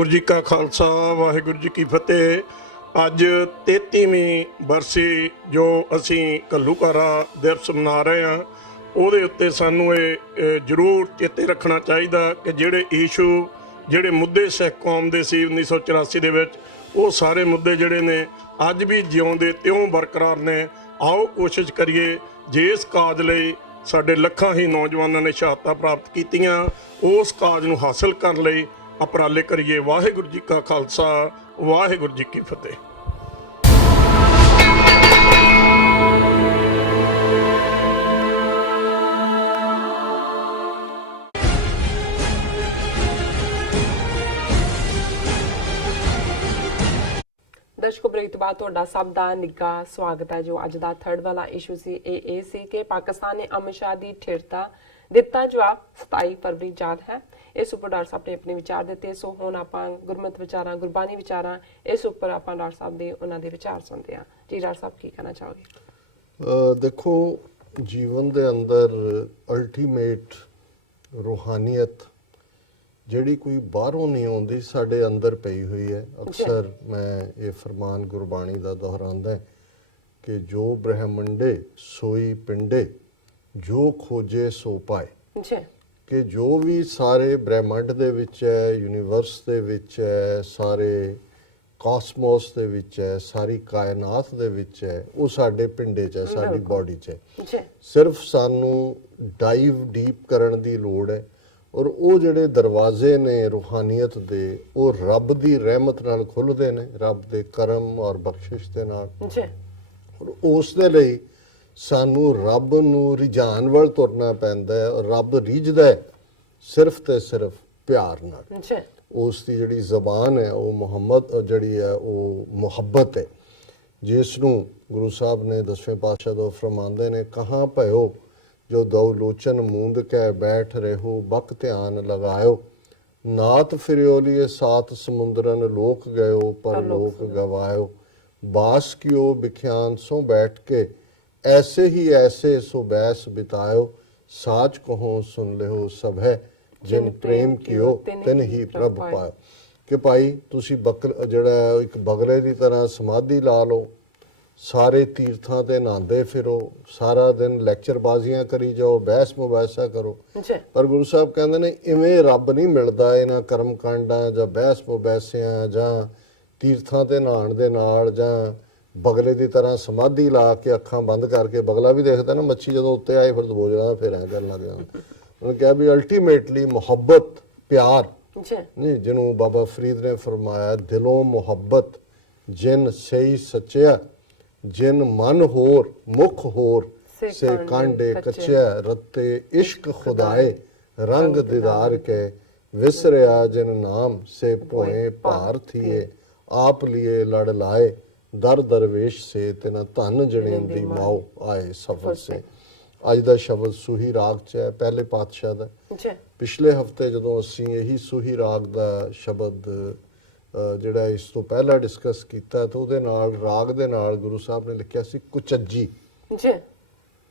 ਵਾਹਿਗੁਰੂ ਜੀ ਕਾ ਖਾਲਸਾ ਵਾਹਿਗੁਰੂ ਜੀ ਕੀ ਫਤਿਹ। ਅੱਜ 33ਵੀਂ ਬਰਸੀ ਜੋ ਅਸੀਂ ਘੱਲੂਘਾਰਾ ਦਿਵਸ ਮਨਾ ਰਹੇ ਹਾਂ, ਉਹਦੇ ਉੱਤੇ ਸਾਨੂੰ ਇਹ ਜ਼ਰੂਰ ਚੇਤੇ ਰੱਖਣਾ ਚਾਹੀਦਾ ਕਿ ਜਿਹੜੇ ਇਸ਼ੂ ਜਿਹੜੇ ਮੁੱਦੇ ਸਿੱਖ ਕੌਮ ਦੇ ਸੀ 1984 ਦੇ ਵਿੱਚ, ਉਹ ਸਾਰੇ ਮੁੱਦੇ ਜਿਹੜੇ ਨੇ ਅੱਜ ਵੀ ਜਿਉਂਦੇ ਤਿਉਂ ਬਰਕਰਾਰ ਨੇ। ਆਓ ਕੋਸ਼ਿਸ਼ ਕਰੀਏ ਜੇ ਇਸ ਕਾਜ ਲਈ ਸਾਡੇ ਲੱਖਾਂ ਹੀ ਨੌਜਵਾਨਾਂ ਨੇ ਸ਼ਹਾਦਤਾਂ ਪ੍ਰਾਪਤ ਕੀਤੀਆਂ, ਉਸ ਕਾਜ ਨੂੰ ਹਾਸਲ ਕਰਨ ਲਈ ਉਪਰਾਲੇ ਕਰੀਏ। ਵਾਹਿਗੁਰੂ ਜੀ ਕਾ ਖਾਲਸਾ ਵਾਹਿਗੁਰੂ ਜੀ ਕੀ ਫਤਿਹ। ਦਰਸ਼ਕੋ, ਬ੍ਰੇਕ ਤੋਂ ਬਾਅਦ ਤੁਹਾਡਾ ਸਭ ਦਾ ਨਿੱਘਾ ਸਵਾਗਤ ਹੈ। ਜੋ ਅੱਜ ਦਾ ਥਰਡ ਵਾਲਾ ਇਸ਼ੂ ਸੀ ਇਹ ਸੀ ਕਿ ਪਾਕਿਸਤਾਨ ਨੇ ਅਮਿਤ ਸ਼ਾਹ ਦੀ ਠੇਰਤਾ ਦਿੱਤਾ ਜਵਾਬ 27 ਫਰਵਰੀ ਯਾਦ ਹੈ। ਇਸ ਉੱਪਰ ਡਾਕਟਰ ਸਾਹਿਬ ਨੇ ਆਪਣੇ ਵਿਚਾਰ ਦਿੱਤੇ। ਸੋ ਹੁਣ ਆਪਾਂ ਗੁਰਮਤ ਵਿਚਾਰਾਂ, ਗੁਰਬਾਣੀ ਵਿਚਾਰਾਂ, ਇਸ ਉੱਪਰ ਆਪਾਂ ਡਾਕਟਰ ਸਾਹਿਬ ਦੇ ਉਹਨਾਂ ਦੇ ਵਿਚਾਰ ਸੁਣਦੇ ਹਾਂ। ਜੀ ਡਾਕਟਰ ਸਾਹਿਬ, ਕੀ ਕਹਿਣਾ ਚਾਹੋਗੇ? ਦੇਖੋ, ਜੀਵਨ ਦੇ ਅੰਦਰ ਅਲਟੀਮੇਟ ਰੂਹਾਨੀਅਤ ਜਿਹੜੀ ਕੋਈ ਬਾਹਰੋਂ ਨਹੀਂ ਆਉਂਦੀ, ਸਾਡੇ ਅੰਦਰ ਪਈ ਹੋਈ ਹੈ। ਅਕਸਰ ਮੈਂ ਇਹ ਫਰਮਾਨ ਗੁਰਬਾਣੀ ਦਾ ਦੁਹਰਾਉਂਦਾ ਕਿ ਜੋ ਬ੍ਰਹਮੰਡੇ ਸੋਈ ਪਿੰਡੇ, ਜੋ ਖੋਜੇ ਸੋ ਪਾਏ। ਕਿ ਜੋ ਵੀ ਸਾਰੇ ਬ੍ਰਹਿਮੰਡ ਦੇ ਵਿੱਚ ਹੈ, ਯੂਨੀਵਰਸ ਦੇ ਵਿੱਚ ਹੈ, ਸਾਰੇ ਕਾਸਮੋਸ ਦੇ ਵਿੱਚ ਹੈ, ਸਾਰੀ ਕਾਇਨਾਤ ਦੇ ਵਿੱਚ ਹੈ, ਉਹ ਸਾਡੇ ਪਿੰਡੇ 'ਚ ਹੈ, ਸਾਡੀ ਬਾਡੀ 'ਚ ਹੈ। ਸਿਰਫ ਸਾਨੂੰ ਡਾਈਵ ਡੀਪ ਕਰਨ ਦੀ ਲੋੜ ਹੈ। ਔਰ ਉਹ ਜਿਹੜੇ ਦਰਵਾਜ਼ੇ ਨੇ ਰੂਹਾਨੀਅਤ ਦੇ, ਉਹ ਰੱਬ ਦੀ ਰਹਿਮਤ ਨਾਲ ਖੁੱਲ੍ਹਦੇ ਨੇ, ਰੱਬ ਦੇ ਕਰਮ ਔਰ ਬਖਸ਼ਿਸ਼ ਦੇ ਨਾਲ। ਔਰ ਉਸ ਦੇ ਲਈ ਸਾਨੂੰ ਰੱਬ ਨੂੰ ਰਿਝਾਨ ਵੱਲ ਤੁਰਨਾ ਪੈਂਦਾ ਹੈ। ਔਰ ਰੱਬ ਰਿਝਦਾ ਹੈ ਸਿਰਫ ਤੇ ਸਿਰਫ ਪਿਆਰ ਨਾਲ। ਉਸ ਦੀ ਜਿਹੜੀ ਜ਼ਬਾਨ ਹੈ ਉਹ ਮੁਹੰਮਦ ਜਿਹੜੀ ਹੈ ਉਹ ਮੁਹੱਬਤ ਹੈ, ਜਿਸ ਨੂੰ ਗੁਰੂ ਸਾਹਿਬ ਨੇ 10ਵੇਂ ਪਾਤਸ਼ਾਹ ਤੋਂ ਫਰਮਾਉਂਦੇ ਨੇ, ਕਹਾਂ ਭਇਓ ਜੋ ਦਉ ਲੋਚਨ ਮੂੰਦ ਕੈ ਬੈਠ ਰਹੋ, ਬਕ ਧਿਆਨ ਲਗਾਇਓ, ਨਾਤ ਫਿਰਿਓ ਲੀਏ ਸਾਤ ਸਮੁੰਦਰਨ, ਲੋਕ ਗਇਓ ਪਰ ਲੋਕ ਗਵਾਇਓ, ਬਾਸ ਕਿਓ ਬਿਖਿਆਨ ਸੋ ਬੈਠ ਕੇ, ऐसे ही ऐसे सो बैस बितायो, साच कहो सुन लिहो सब है, जिन प्रेम कियो तिन ही प्रभ पायो। कि भाई तुसी ਜਿਹੜਾ ਇੱਕ ਬਗਲੇ ਦੀ ਤਰ੍ਹਾਂ ਸਮਾਧੀ ਲਾ ਲਓ, ਸਾਰੇ ਤੀਰਥਾਂ ਤੇ ਨਹਾਉਂਦੇ ਫਿਰੋ, ਸਾਰਾ ਦਿਨ ਲੈਕਚਰਬਾਜ਼ੀਆਂ ਕਰੀ ਜਾਓ, ਬਹਿਸ ਮੁਬਾਹਿਸਾ ਕਰੋ। ਪਰ ਗੁਰੂ ਸਾਹਿਬ ਕਹਿੰਦੇ ਨੇ ਇਵੇਂ ਰੱਬ ਨਹੀਂ ਮਿਲਦਾ ਇਹਨਾਂ ਕਰਮ ਕਾਂਡਾਂ ਜਾਂ ਬਹਿਸ ਮੁਬਾਹਿਸਿਆਂ ਜਾਂ ਤੀਰਥਾਂ ਤੇ ਨਹਾਉਣ ਦੇ ਨਾਲ, ਜਾਂ ਬਗਲੇ ਦੀ ਤਰ੍ਹਾਂ ਸਮਾਧੀ ਲਾ ਕੇ ਅੱਖਾਂ ਬੰਦ ਕਰਕੇ। ਬਗਲਾ ਵੀ ਦੇਖਦਾ ਨਾ ਮੱਛੀ ਜਦੋਂ ਉੱਤੇ ਆਏ ਫਿਰ ਦਬੋ ਜਾਣਾ, ਫਿਰ ਐਂ ਕਰਨ ਲੱਗ ਜਾਂਦਾ। ਉਹਨੇ ਕਿਹਾ ਵੀ ਅਲਟੀਮੇਟਲੀ ਮੁਹੱਬਤ, ਪਿਆਰ ਨਹੀਂ, ਜਿਹਨੂੰ ਬਾਬਾ ਫਰੀਦ ਨੇ ਫਰਮਾਇਆ, ਦਿਲੋਂ ਮੁਹੱਬਤ ਜਿਨ ਸਹੀ ਸੱਚਿਆ, ਜਿਨ ਮਨ ਹੋਰ ਮੁਖ ਹੋਰ, ਸੇ ਕਾਂਡੇ ਕੱਚਿਆ, ਰੱਤੇ ਇਸ਼ਕ ਖੁਦਾਏ, ਰੰਗ ਦੀਦਾਰ ਕੇ, ਵਿਸਰਿਆ ਜਿਨ ਨਾਮ, ਸੇ ਭੋਏ ਭਾਰ ਥੀਏ, ਆਪ ਲੀਏ ਲੜ ਲਾਏ, ਦਰ ਦਰਵੇਸ਼ ਸੇ ਤਿਨਾ ਧਨ ਜਣੇਂਦੀ ਮਾਓ ਆਏ ਸਫਰ ਸੇ। ਅੱਜ ਦਾ ਸ਼ਬਦ ਸੂਹੀ ਰਾਗ 'ਚ ਹੈ, ਪਹਿਲੇ ਪਾਤਸ਼ਾਹ ਦਾ। ਪਿਛਲੇ ਹਫਤੇ ਜਦੋਂ ਅਸੀਂ ਇਹੀ ਸੂਹੀ ਰਾਗ ਦਾ ਸ਼ਬਦ ਜਿਹੜਾ ਇਸ ਤੋਂ ਪਹਿਲਾਂ ਡਿਸਕਸ ਕੀਤਾ, ਤਾਂ ਉਹਦੇ ਨਾਲ ਰਾਗ ਦੇ ਨਾਲ ਗੁਰੂ ਸਾਹਿਬ ਨੇ ਲਿਖਿਆ ਸੀ ਕੁਚੱਜੀ,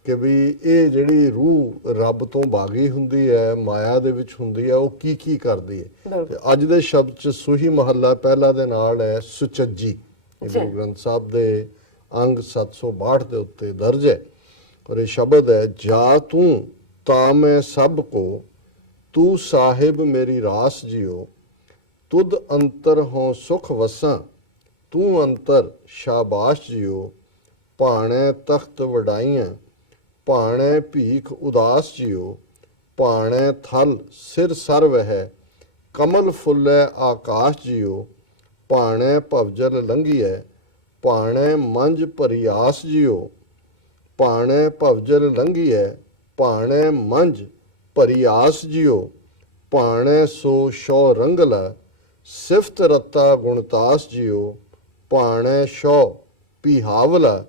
ਕਿ ਵੀ ਇਹ ਜਿਹੜੀ ਰੂਹ ਰੱਬ ਤੋਂ ਬਾਗੀ ਹੁੰਦੀ ਹੈ, ਮਾਇਆ ਦੇ ਵਿੱਚ ਹੁੰਦੀ ਹੈ, ਉਹ ਕੀ ਕੀ ਕਰਦੀ ਹੈ। ਤੇ ਅੱਜ ਦੇ ਸ਼ਬਦ 'ਚ ਸੂਹੀ ਮਹੱਲਾ ਪਹਿਲਾ ਦੇ ਨਾਲ ਹੈ ਸੁਚੱਜੀ। ਗੁਰੂ ਗ੍ਰੰਥ ਸਾਹਿਬ ਦੇ ਅੰਗ 762 ਦੇ ਉੱਤੇ ਦਰਜ ਹੈ। ਔਰ ਇਹ ਸ਼ਬਦ ਹੈ, ਜਾ ਤੂੰ ਤਾ ਮੈਂ ਸਭ ਕੋ, ਤੂੰ ਸਾਹਿਬ ਮੇਰੀ ਰਾਸ ਜਿਓ, ਤੁਧ ਅੰਤਰ ਹੋਂ ਸੁਖ ਵਸਾਂ, ਤੂੰ ਅੰਤਰ ਸ਼ਾਬਾਸ਼ ਜਿਓ, ਭਾਣੈ ਤਖਤ ਵਡਾਈਆਂ, ਭਾਣੈ ਭੀਖ ਉਦਾਸ ਜਿਓ, ਭਾਣੈ ਥਲ ਸਿਰ ਸਰਵ ਹੈ, ਕਮਲ ਫੁੱਲੈ ਆਕਾਸ਼ ਜਿਓ, ਭਾਣੈ ਭਵਜਲ ਲੰਘੀਐ, ਭਾਣੈ ਮੰਝ ਭਰੀਆਸ ਜਿਓ, ਭਾਣੈ ਭਵਜਲ ਲੰਘੀਐ, ਭਾਣੈ ਮੰਝ ਭਰੀਆਸ ਜਿਓ, ਭਾਣੈ ਸੋ ਸ਼ੋ ਰੰਗਲਾ, ਸਿਫਤ ਰਤਾ ਗੁਣਤਾਸ ਜਿਓ, ਭਾਣੈ ਸ਼ੋ ਪਿਹਾਵਲਾ,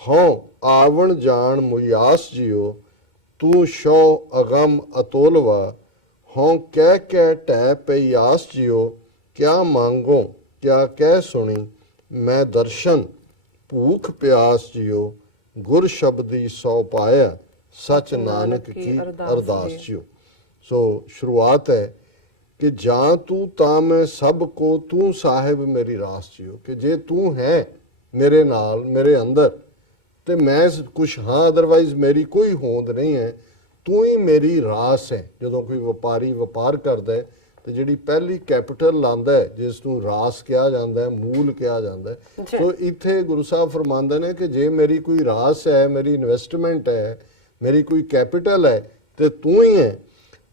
ਹਉ ਆਵਣ ਜਾਣ ਮੁਯਾਸ ਜਿਓ, ਤੂੰ ਸ਼ੋ ਅਗਮ ਅਤੋਲਵਾ, ਹਉ ਕਹਿ ਕਹਿ ਟੈ ਪਈਆਸ ਜਿਓ, ਕਿਆ ਮੰਗੋ ਕਿਆ ਕਹਿ ਸੁਣੀ, ਮੈਂ ਦਰਸ਼ਨ ਭੂਖ ਪਿਆਸ ਜਿਓ, ਗੁਰ ਸ਼ਬਦੀ ਸੋ ਪਾਇਆ, ਸਚ ਨਾਨਕ ਕੀ ਅਰਦਾਸ ਜਿਓ। ਸੋ ਸ਼ੁਰੂਆਤ ਹੈ ਕਿ ਜਾਂ ਤੂੰ ਤਾਂ ਮੈਂ ਸਭ ਕੋ ਤੂੰ ਸਾਹਿਬ ਮੇਰੀ ਰਾਸ ਜੀਓ, ਕਿ ਜੇ ਤੂੰ ਹੈ ਮੇਰੇ ਨਾਲ ਮੇਰੇ ਅੰਦਰ ਤੇ ਮੈਂ ਕੁਛ ਹਾਂ, ਅਦਰਵਾਈਜ਼ ਮੇਰੀ ਕੋਈ ਹੋਂਦ ਨਹੀਂ ਹੈ, ਤੂੰ ਹੀ ਮੇਰੀ ਰਾਸ ਹੈ। ਜਦੋਂ ਕੋਈ ਵਪਾਰੀ ਵਪਾਰ ਕਰਦਾ ਹੈ ਤੇ ਜਿਹੜੀ ਪਹਿਲੀ ਕੈਪੀਟਲ ਲਾਂਦਾ ਹੈ ਜਿਸ ਨੂੰ ਰਾਸ ਕਿਹਾ ਜਾਂਦਾ ਹੈ, ਮੂਲ ਕਿਹਾ ਜਾਂਦਾ ਹੈ। ਸੋ ਇੱਥੇ ਗੁਰੂ ਸਾਹਿਬ ਫਰਮਾਉਂਦੇ ਨੇ ਕਿ ਜੇ ਮੇਰੀ ਕੋਈ ਰਾਸ ਹੈ, ਮੇਰੀ ਇਨਵੈਸਟਮੈਂਟ ਹੈ, ਮੇਰੀ ਕੋਈ ਕੈਪੀਟਲ ਹੈ ਤੇ ਤੂੰ ਹੀ ਹੈ,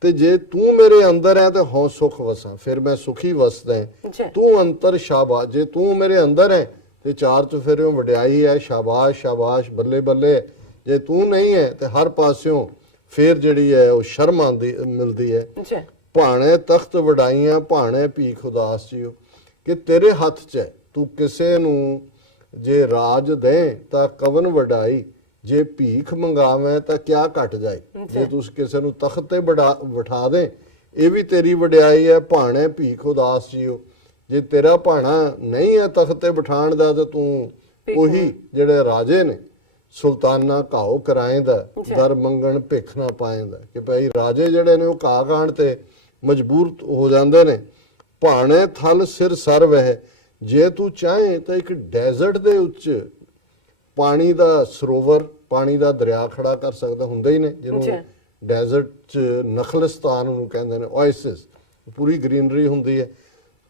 ਤੇ ਜੇ ਤੂੰ ਮੇਰੇ ਅੰਦਰ ਹੈ ਤੇ ਹਉ ਸੁਖ ਵਸਾਂ, ਫਿਰ ਮੈਂ ਸੁਖੀ ਵਸਦਾ ਹੈ। ਤੂੰ ਅੰਤਰ ਸ਼ਾਬਾਸ਼, ਜੇ ਤੂੰ ਮੇਰੇ ਅੰਦਰ ਹੈ ਤੇ ਚਾਰ ਚੁਫੇਰਿਓਂ ਵਡਿਆਈ ਹੈ, ਸ਼ਾਬਾਸ਼ ਸ਼ਾਬਾਸ਼ ਬੱਲੇ ਬੱਲੇ। ਜੇ ਤੂੰ ਨਹੀਂ ਹੈ ਤੇ ਹਰ ਪਾਸਿਓਂ ਫਿਰ ਜਿਹੜੀ ਹੈ ਉਹ ਸ਼ਰਮ ਆਉਂਦੀ ਮਿਲਦੀ ਹੈ। ਭਾਣੇ ਤਖਤ ਵਡਾਈਆਂ ਭਾਣੇ ਭੀਖ ਉਦਾਸ ਜੀਓ, ਕਿ ਤੇਰੇ ਹੱਥ 'ਚ ਹੈ, ਤੂੰ ਕਿਸੇ ਨੂੰ ਜੇ ਰਾਜ ਦੇ ਤਾਂ ਕਵਨ ਵਡਾਈ, ਜੇ ਭੀਖ ਮੰਗਾਵੇਂ ਤਾਂ ਕਿਆ ਘਟ ਜਾਏ। ਜੇ ਤੂੰ ਕਿਸੇ ਨੂੰ ਤਖਤ ਤੇ ਬਿਠਾ ਦੇ ਇਹ ਵੀ ਤੇਰੀ ਵਡਿਆਈ ਹੈ। ਭਾਣੇ ਭੀਖ ਉਦਾਸ ਜੀਓ, ਜੇ ਤੇਰਾ ਭਾਣਾ ਨਹੀਂ ਹੈ ਤਖਤ ਤੇ ਬਿਠਾਣ ਦਾ ਤਾਂ ਤੂੰ ਉਹੀ ਜਿਹੜੇ ਰਾਜੇ ਨੇ ਸੁਲਤਾਨਾ ਘਾਓ ਕਰਾਏਂਦਾ, ਦਰ ਮੰਗਣ ਭਿੱਖ ਨਾ ਪਾਏਂਦਾ, ਕਿ ਭਾਈ ਰਾਜੇ ਜਿਹੜੇ ਨੇ ਉਹ ਘਾਹ ਖਾਣ ਤੇ ਮਜਬੂਰ ਹੋ ਜਾਂਦੇ ਨੇ। ਭਾਣੇ ਥਲ ਸਿਰ ਸਰਵ ਹੈ, ਜੇ ਤੂੰ ਚਾਹੇ ਤਾਂ ਇੱਕ ਡੈਜ਼ਰਟ ਦੇ ਉੱਚ ਪਾਣੀ ਦਾ ਸਰੋਵਰ, ਪਾਣੀ ਦਾ ਦਰਿਆ ਖੜਾ ਕਰ ਸਕਦਾ, ਹੁੰਦਾ ਹੀ ਨੇ ਜਿਹਨੂੰ ਡੈਜ਼ਰਟ 'ਚ ਨਖਲਿਸਤਾਨ ਉਹਨੂੰ ਕਹਿੰਦੇ ਨੇ, ਓਏਸਿਸ, ਪੂਰੀ ਗ੍ਰੀਨਰੀ ਹੁੰਦੀ ਹੈ।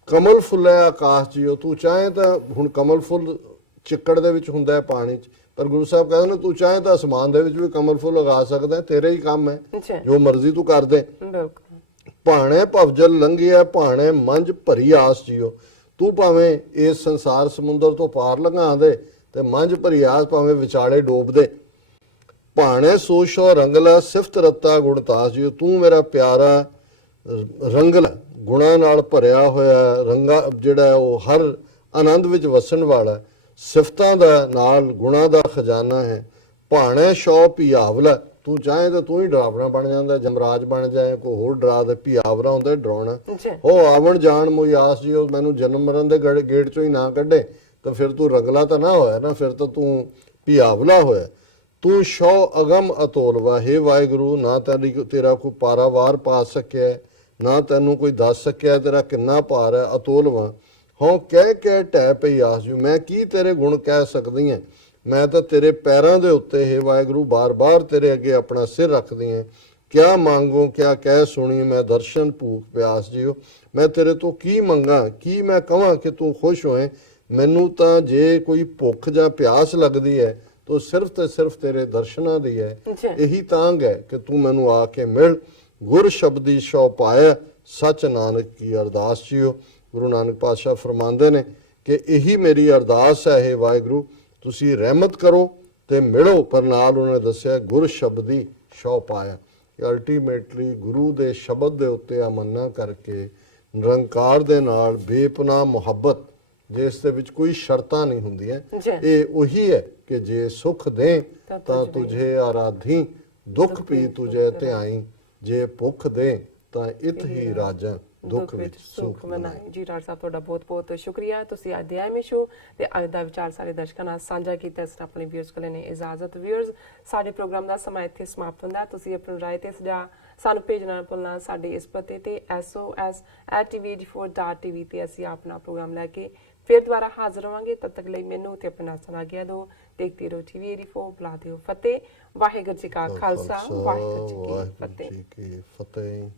ਕਮਲ ਫੁੱਲ ਹੈ ਆਕਾਸ਼ ਜੀਓ, ਤੂੰ ਚਾਹੇ ਤਾਂ ਹੁਣ ਕਮਲ ਫੁੱਲ ਚਿੱਕੜ ਦੇ ਵਿੱਚ ਹੁੰਦਾ ਹੈ ਪਾਣੀ 'ਚ, ਪਰ ਗੁਰੂ ਸਾਹਿਬ ਕਹਿੰਦੇ ਨੇ ਤੂੰ ਚਾਹੇ ਤਾਂ ਅਸਮਾਨ ਦੇ ਵਿੱਚ ਵੀ ਕਮਲ ਫੁੱਲ ਲਗਾ ਸਕਦਾ, ਤੇਰੇ ਹੀ ਕੰਮ ਹੈ, ਜੋ ਮਰਜ਼ੀ ਤੂੰ ਕਰ ਦੇ। ਭਾਣੇ ਭਵਜਲ ਲੰਘਿਆ ਭਾਣੇ ਮੰਝ ਭਰੀ ਆਸ ਜੀਓ, ਤੂੰ ਭਾਵੇਂ ਇਸ ਸੰਸਾਰ ਸਮੁੰਦਰ ਤੋਂ ਪਾਰ ਲੰਘਾ ਦੇ ਤੇ ਮੰਝ ਭਰੀ ਆਸ ਭਾਵੇਂ ਵਿਚਾਲੇ ਡੋਬ ਦੇ। ਭਾਣੇ ਸੋਸ਼ੋ ਰੰਗਲਾ ਸਿਫਤ ਰਤਾ ਗੁਣਤਾਸ ਜੀਓ, ਤੂੰ ਮੇਰਾ ਪਿਆਰਾ ਰੰਗਲਾ ਗੁਣਾਂ ਨਾਲ ਭਰਿਆ ਹੋਇਆ ਰੰਗਾ ਜਿਹੜਾ ਉਹ ਹਰ ਆਨੰਦ ਵਿੱਚ ਵਸਣ ਵਾਲਾ, ਸਿਫਤਾਂ ਦਾ ਨਾਲ ਗੁਣਾਂ ਦਾ ਖਜ਼ਾਨਾ ਹੈ। ਭਾਣੇ ਸ਼ੌ ਪਿਆਵਲਾ, ਤੂੰ ਚਾਹੇ ਤਾਂ ਤੂੰ ਹੀ ਡਰਾਵਣਾ ਬਣ ਜਾਂਦਾ, ਜਮਰਾਜ ਬਣ ਜਾਏ, ਕੋਈ ਹੋਰ ਡਰਾ ਦੇ, ਪਿਆਵਰਾ ਹੁੰਦਾ ਡਰਾਉਣਾ। ਉਹ ਆਵਣ ਜਾਣ ਮੋਈ ਆਸ ਜੀ, ਉਹ ਮੈਨੂੰ ਜਨਮ ਮਰਨ ਦੇ ਗੇਟ ਚੋਂ ਹੀ ਨਾ ਕੱਢੇ ਤਾਂ ਫਿਰ ਤੂੰ ਰੰਗਲਾ ਤਾਂ ਨਾ ਹੋਇਆ ਨਾ, ਫਿਰ ਤਾਂ ਤੂੰ ਪਿਆਵਲਾ ਹੋਇਆ। ਤੂੰ ਸ਼ੌ ਅਗਮ ਅਤੋਲਵਾ, ਹੇ ਵਾਹਿਗੁਰੂ, ਨਾ ਤੇਰਾ ਕੋਈ ਪਾਰਾਵਾਰ ਪਾ ਸਕਿਆ, ਨਾ ਤੈਨੂੰ ਕੋਈ ਦੱਸ ਸਕਿਆ ਤੇਰਾ ਕਿੰਨਾ ਭਾਰ ਹੈ। ਅਤੋਲਵਾ ਹੋਂ ਕਹਿ ਢਹਿ ਪਈ ਆਸ ਜੀ, ਮੈਂ ਕੀ ਤੇਰੇ ਗੁਣ ਕਹਿ ਸਕਦੀ ਹਾਂ, ਮੈਂ ਤਾਂ ਤੇਰੇ ਪੈਰਾਂ ਦੇ ਉੱਤੇ ਹੇ ਵਾਹਿਗੁਰੂ ਬਾਰ-ਬਾਰ ਤੇਰੇ ਅੱਗੇ ਆਪਣਾ ਸਿਰ ਰੱਖਦੀ ਹਾਂ। ਕਿਆ ਮੰਗੋ ਕਿਆ ਕਹਿ ਸੁਣੀ, ਮੈਂ ਦਰਸ਼ਨ ਭੂਖ ਪਿਆਸ ਜੀਓ, ਮੈਂ ਤੇਰੇ ਤੋਂ ਕੀ ਮੰਗਾ, ਕੀ ਮੈਂ ਕਹਾਂ ਕਿ ਤੂੰ ਖੁਸ਼ ਹੋਏ। ਮੈਨੂੰ ਤਾਂ ਜੇ ਕੋਈ ਭੁੱਖ ਜਾਂ ਪਿਆਸ ਲੱਗਦੀ ਹੈ ਤਾਂ ਸਿਰਫ ਤੇ ਸਿਰਫ ਤੇਰੇ ਦਰਸ਼ਨਾਂ ਦੀ ਹੈ। ਇਹੀ ਤਾਂਗ ਹੈ ਕਿ ਤੂੰ ਮੈਨੂੰ ਆ ਕੇ ਮਿਲ। ਗੁਰ ਸ਼ਬਦੀ ਸ਼ੌ ਪਾਇਆ ਸੱਚ ਨਾਨਕ ਕੀ ਅਰਦਾਸ ਜੀਓ। ਗੁਰੂ ਨਾਨਕ ਪਾਤਸ਼ਾਹ ਫਰਮਾਉਂਦੇ ਨੇ ਕਿ ਇਹੀ ਮੇਰੀ ਅਰਦਾਸ ਹੈ, ਹੈ ਵਾਹਿਗੁਰੂ ਤੁਸੀਂ ਰਹਿਮਤ ਕਰੋ ਤੇ ਮਿਲੋ। ਪਰ ਨਾਲ ਉਹਨੇ ਦੱਸਿਆ ਗੁਰ ਸ਼ਬਦੀ ਸ਼ੌ ਪਾਇਆ, ਕਿ ਅਲਟੀਮੇਟਲੀ ਗੁਰੂ ਦੇ ਸ਼ਬਦ ਦੇ ਉੱਤੇ ਅਮੰਨਾ ਕਰਕੇ ਨਿਰੰਕਾਰ ਦੇ ਨਾਲ ਬੇਪਨਾਹ ਮੁਹੱਬਤ, ਜਿਸ ਦੇ ਵਿੱਚ ਕੋਈ ਸ਼ਰਤਾਂ ਨਹੀਂ ਹੁੰਦੀਆਂ, ਇਹ ਉਹੀ ਹੈ ਕਿ ਜੇ ਸੁਖ ਦੇ ਤਾਂ ਤੁਝੇ ਆਰਾਧੀ, ਦੁੱਖ ਪੀ ਤੁਝੇ ਧਿਆਈ, ਜੇ ਭੁੱਖ ਦੇ ਤਾਂ ਇਤ ਹੀ ਰਾਜਾ, ਦੁੱਖ ਵਿੱਚ ਸੁਖ ਮਨਾਈ। ਜੀ ਡਾਕਟਰ ਸਾਹਿਬ ਤੁਹਾਡਾ ਬਹੁਤ-ਬਹੁਤ ਸ਼ੁਕਰੀਆ, ਤੁਸੀਂ ਅੱਜ ਦੇ ਆਏ ਸ਼ੋ ਤੇ ਅੱਜ ਦਾ ਵਿਚਾਰ ਸਾਰੇ ਦਰਸ਼ਕਾਂ ਨਾਲ ਸਾਂਝਾ ਕੀਤਾ। ਇਸ ਨਾਲ ਆਪਣੇ ਵਿਊਅਰਸ ਕੋਲ ਨੇ ਇਜਾਜ਼ਤ। ਵਿਊਅਰਸ, ਸਾਡੇ ਪ੍ਰੋਗਰਾਮ ਦਾ ਸਮਾਂ ਇੱਥੇ ਸਮਾਪਤ ਹੁੰਦਾ ਹੈ। ਤੁਸੀਂ ਆਪਣੀ ਰਾਏ ਤੇ ਸੁਝਾਅ ਸਾਨੂੰ ਭੇਜਣਾ ਨਾ ਭੁੱਲਣਾ। ਸਾਡੇ ਇਸ ਪਤੇ ਤੇ sos@tvh4.tv ਤੇ ਅਸੀਂ ਆਪਣਾ ਪ੍ਰੋਗਰਾਮ ਲੈ ਕੇ ਫਿਰ ਦੁਬਾਰਾ ਹਾਜ਼ਰ ਹੋਵਾਂਗੇ। ਤਦ ਤੱਕ ਲਈ ਮੈਨੂੰ ਤੇ ਆਪਣਾ ਸੁਣਾ ਗਿਆ ਦੋ। ਦੇਖਦੇ ਰਹੋ TV84। ਬੁਲਾ ਦਿਓ ਫਤਿਹ। ਵਾਹਿਗੁਰੂ ਜੀ ਕਾ ਖਾਲਸਾ, ਵਾਹਿਗੁਰੂ ਜੀ ਕੀ ਫਤਿਹ।